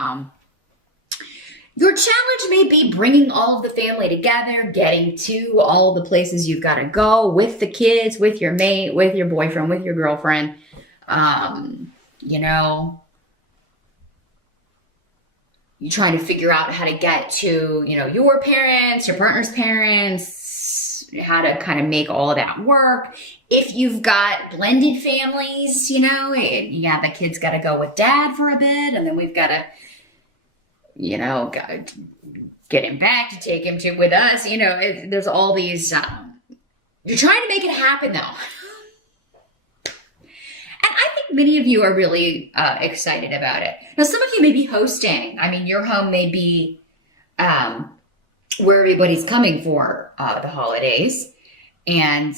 Um, your challenge may be bringing all of the family together, getting to all the places you've got to go with the kids, with your mate, with your boyfriend, with your girlfriend. You know, you're trying to figure out how to get to, your parents, your partner's parents, how to kind of make all of that work. If you've got blended families, the kids got to go with dad for a bit, and then we've got to, get him back to take him to with us. There's all these, you're trying to make it happen though. And I think many of you are really excited about it. Now, some of you may be hosting. I mean, your home may be where everybody's coming for the holidays. And,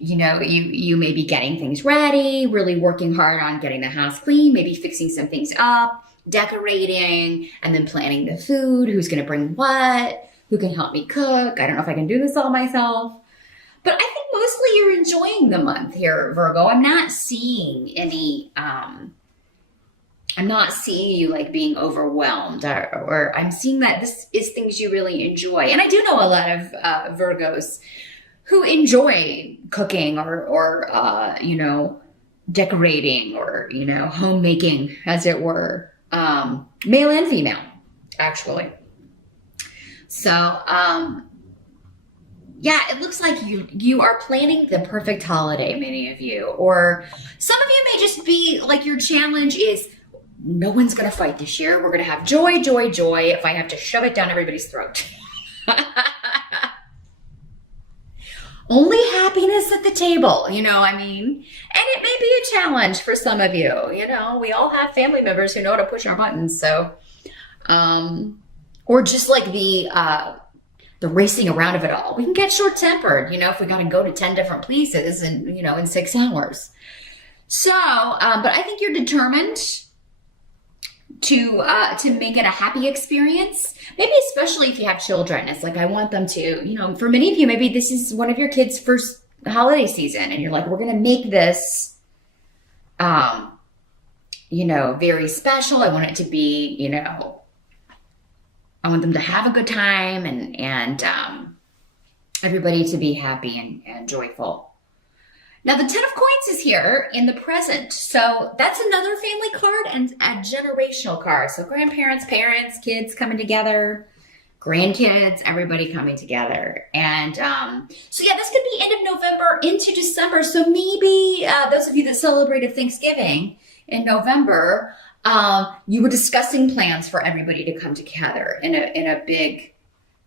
you may be getting things ready, really working hard on getting the house clean, maybe fixing some things up, decorating, and then planning the food. Who's going to bring what? Who can help me cook? I don't know if I can do this all myself. But I think mostly you're enjoying the month here, Virgo. I'm not seeing any, I'm not seeing you like being overwhelmed, or I'm seeing that this is things you really enjoy. And I do know a lot of Virgos who enjoy cooking or decorating or, homemaking, as it were, male and female, actually. So, yeah, it looks like you are planning the perfect holiday, many of you. Or some of you may just be like, your challenge is no one's going to fight this year. We're going to have joy, joy, joy if I have to shove it down everybody's throat. Only happiness at the table, And it may be a challenge for some of you. We all have family members who know how to push our buttons. So, or just like the racing around of it all. We can get short-tempered, if we got to go to 10 different places and, in 6 hours. So, but I think you're determined to make it a happy experience. Maybe especially if you have children. It's like, I want them to, for many of you, maybe this is one of your kids' first holiday season and you're like, we're going to make this, very special. I want it to be, I want them to have a good time and everybody to be happy and joyful. Now, the 10 of Coins is here in the present. So that's another family card and a generational card. So grandparents, parents, kids coming together, grandkids, everybody coming together. And so yeah, this could be end of November into December. So maybe those of you that celebrated Thanksgiving in November, you were discussing plans for everybody to come together in a big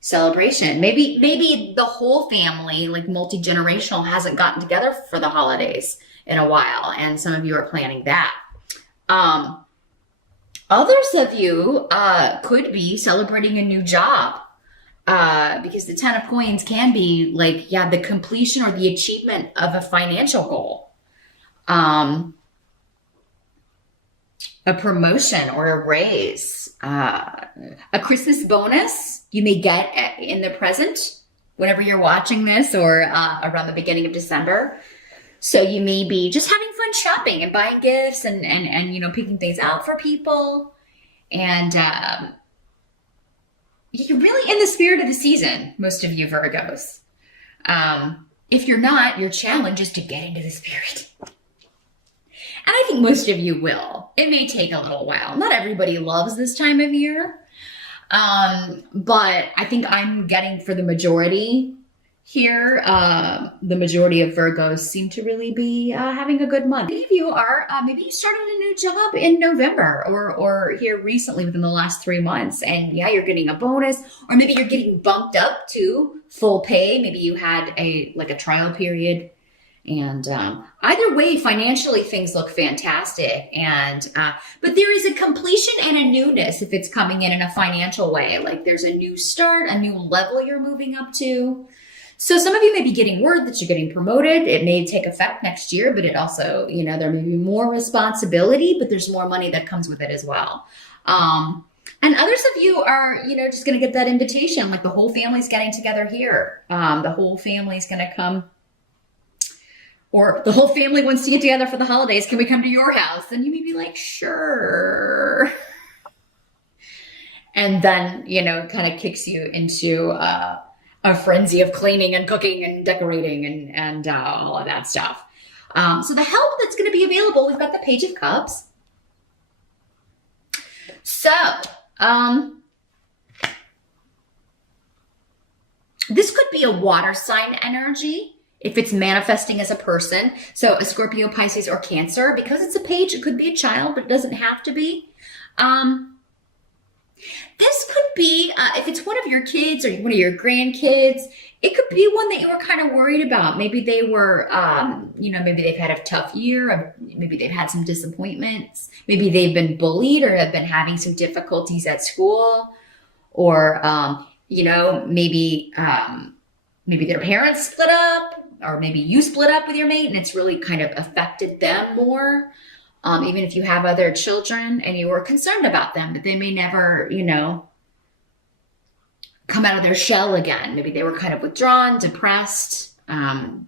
celebration. Maybe the whole family, like multi-generational, hasn't gotten together for the holidays in a while, and some of you are planning that. Others of you could be celebrating a new job, because the 10 of Coins can be like, the completion or the achievement of a financial goal. A promotion or a raise, a Christmas bonus you may get in the present whenever you're watching this, or around the beginning of December. So you may be just having fun shopping and buying gifts and picking things out for people. And you're really in the spirit of the season, most of you Virgos. If you're not, your challenge is to get into the spirit. And I think most of you will. It may take a little while. Not everybody loves this time of year. But I think I'm getting for the majority here, the majority of Virgos seem to really be having a good month. Many of you are, maybe you started a new job in November or here recently within the last 3 months. And yeah, you're getting a bonus, or maybe you're getting bumped up to full pay. Maybe you had a trial period. And either way, financially, things look fantastic. And but there is a completion and a newness if it's coming in a financial way. Like there's a new start, a new level you're moving up to. So some of you may be getting word that you're getting promoted. It may take effect next year, but it also, there may be more responsibility, but there's more money that comes with it as well. And others of you are, just going to get that invitation. Like the whole family's getting together here. The whole family's going to come. Or the whole family wants to get together for the holidays. Can we come to your house? And you may be like, sure. and then, kind of kicks you into a frenzy of cleaning and cooking and decorating and all of that stuff. So the help that's going to be available, we've got the Page of Cups. So, this could be a water sign energy if it's manifesting as a person. So a Scorpio, Pisces, or Cancer. Because it's a page, it could be a child, but it doesn't have to be. This could be, if it's one of your kids or one of your grandkids, it could be one that you were kind of worried about. Maybe they were, maybe they've had a tough year, or maybe they've had some disappointments. Maybe they've been bullied or have been having some difficulties at school, or, maybe their parents split up, or maybe you split up with your mate and it's really kind of affected them more. Even if you have other children and you were concerned about them, but they may never, come out of their shell again. Maybe they were kind of withdrawn, depressed. The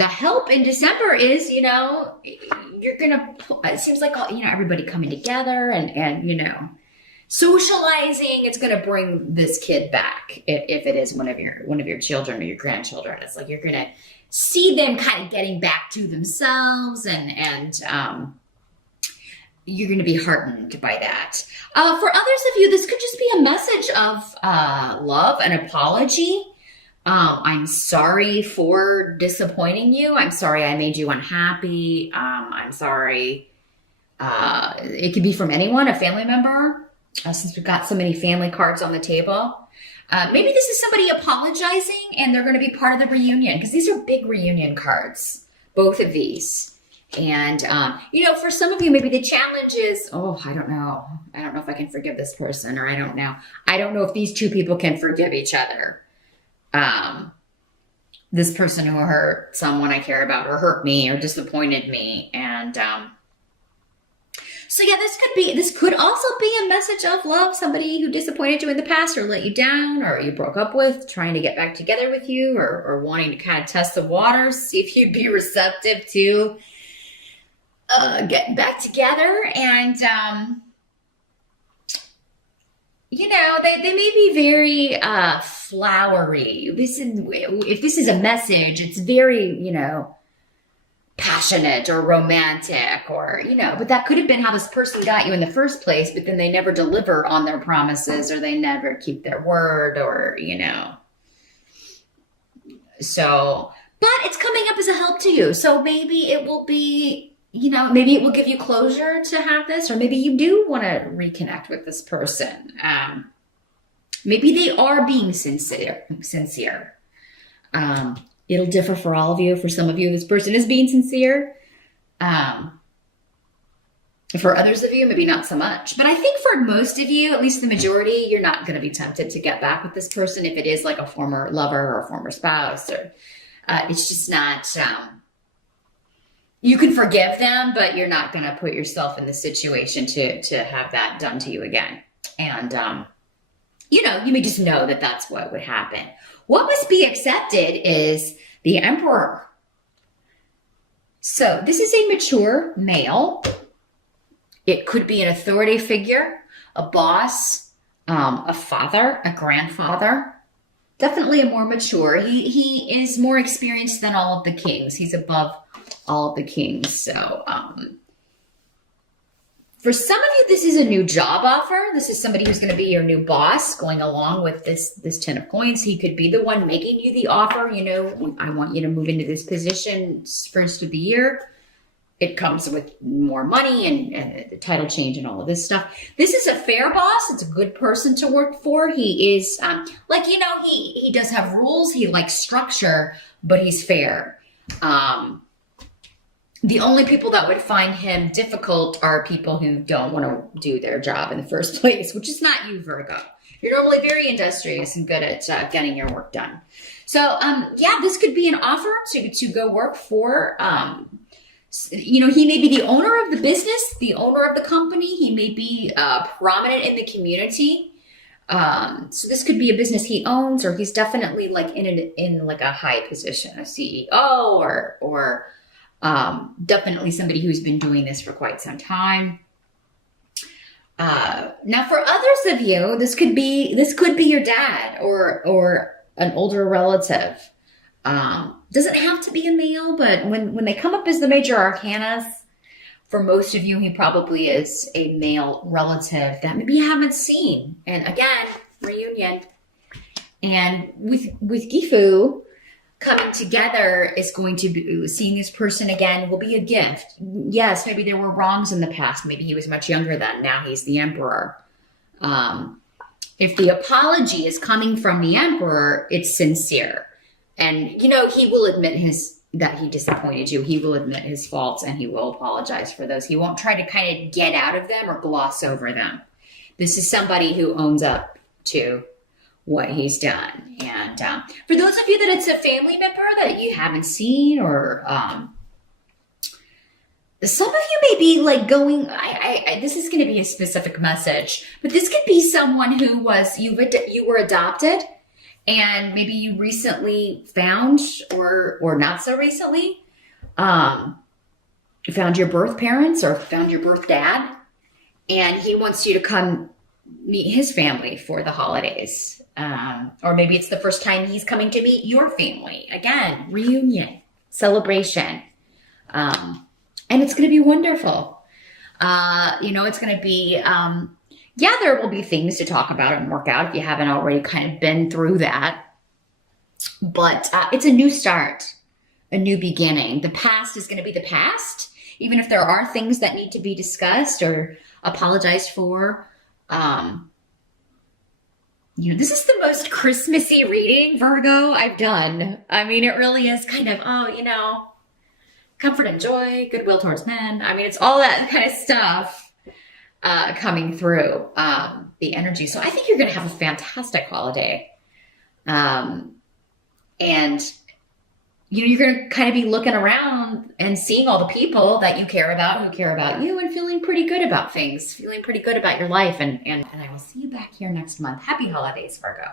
help in December is, you're going to, it seems like, everybody coming together and socializing. It's going to bring this kid back. If it is one of your children or your grandchildren, it's like, you're going to see them kind of getting back to themselves, and you're going to be heartened by that. For others of you, this could just be a message of love and apology. I'm sorry for disappointing you. I'm sorry I made you unhappy. I'm sorry. It could be from anyone, a family member, since we've got so many family cards on the table. Maybe this is somebody apologizing and they're going to be part of the reunion, because these are big reunion cards, both of these. And, for some of you, maybe the challenge is, I don't know. I don't know if I can forgive this person, or I don't know. I don't know if these two people can forgive each other. This person who hurt someone I care about, or hurt me, or disappointed me. And, so yeah, this could also be a message of love. Somebody who disappointed you in the past, or let you down, or you broke up with, trying to get back together with you, or wanting to kind of test the waters, see if you'd be receptive to getting back together. And, they may be very flowery. If this is a message, it's very, passionate or romantic, or, but that could have been how this person got you in the first place, but then they never deliver on their promises, or they never keep their word, or, so, but it's coming up as a help to you. So maybe it will be, maybe it will give you closure to have this, or maybe you do want to reconnect with this person. Maybe they are being sincere. It'll differ for all of you. For some of you, this person is being sincere. For others of you, maybe not so much. But I think for most of you, at least the majority, you're not going to be tempted to get back with this person if it is like a former lover or a former spouse. Or it's just not... you can forgive them, but you're not going to put yourself in the situation to have that done to you again. And, you may just know that that's what would happen. What must be accepted is the Emperor. So this is a mature male. It could be an authority figure, a boss, a father, a grandfather. Definitely a more mature. He is more experienced than all of the kings. He's above all of the kings. So for some of you, this is a new job offer. This is somebody who's going to be your new boss, going along with this 10 of coins. He could be the one making you the offer. I want you to move into this position first of the year. It comes with more money and the title change and all of this stuff. This is a fair boss. It's a good person to work for. He is he does have rules. He likes structure, but he's fair. The only people that would find him difficult are people who don't want to do their job in the first place, which is not you, Virgo. You're normally very industrious and good at getting your work done. So, this could be an offer to go work for. He may be the owner of the business, the owner of the company. He may be prominent in the community. So this could be a business he owns, or he's definitely like in like a high position, a CEO, or definitely somebody who's been doing this for quite some time. Now for others of you, this could be your dad or an older relative. Doesn't have to be a male, but when they come up as the major arcanas, for most of you, he probably is a male relative that maybe you haven't seen. And again, reunion. And with Gifu coming together is going to be, seeing this person again will be a gift. Yes, maybe there were wrongs in the past. Maybe he was much younger then. Now he's the emperor. If the apology is coming from the emperor, it's sincere. And, he will admit that he disappointed you. He will admit his faults and he will apologize for those. He won't try to kind of get out of them or gloss over them. This is somebody who owns up to what he's done. And for those of you that it's a family member that you haven't seen, or some of you may be like going, this is going to be a specific message, but this could be someone who you were adopted, and maybe you recently found, or not so recently, found your birth parents or found your birth dad, and he wants you to come meet his family for the holidays. Or maybe it's the first time he's coming to meet your family. Again, reunion, celebration. And it's going to be wonderful. It's going to be, there will be things to talk about and work out if you haven't already kind of been through that. But it's a new start, a new beginning. The past is going to be the past, even if there are things that need to be discussed or apologized for. This is the most Christmassy reading, Virgo, I've done. I mean, it really is kind of, comfort and joy, goodwill towards men. I mean, it's all that kind of stuff coming through the energy. So I think you're going to have a fantastic holiday. And, you're going to kind of be looking around and seeing all the people that you care about, who care about you, and feeling pretty good about things, feeling pretty good about your life. And I will see you back here next month. Happy holidays, Virgo.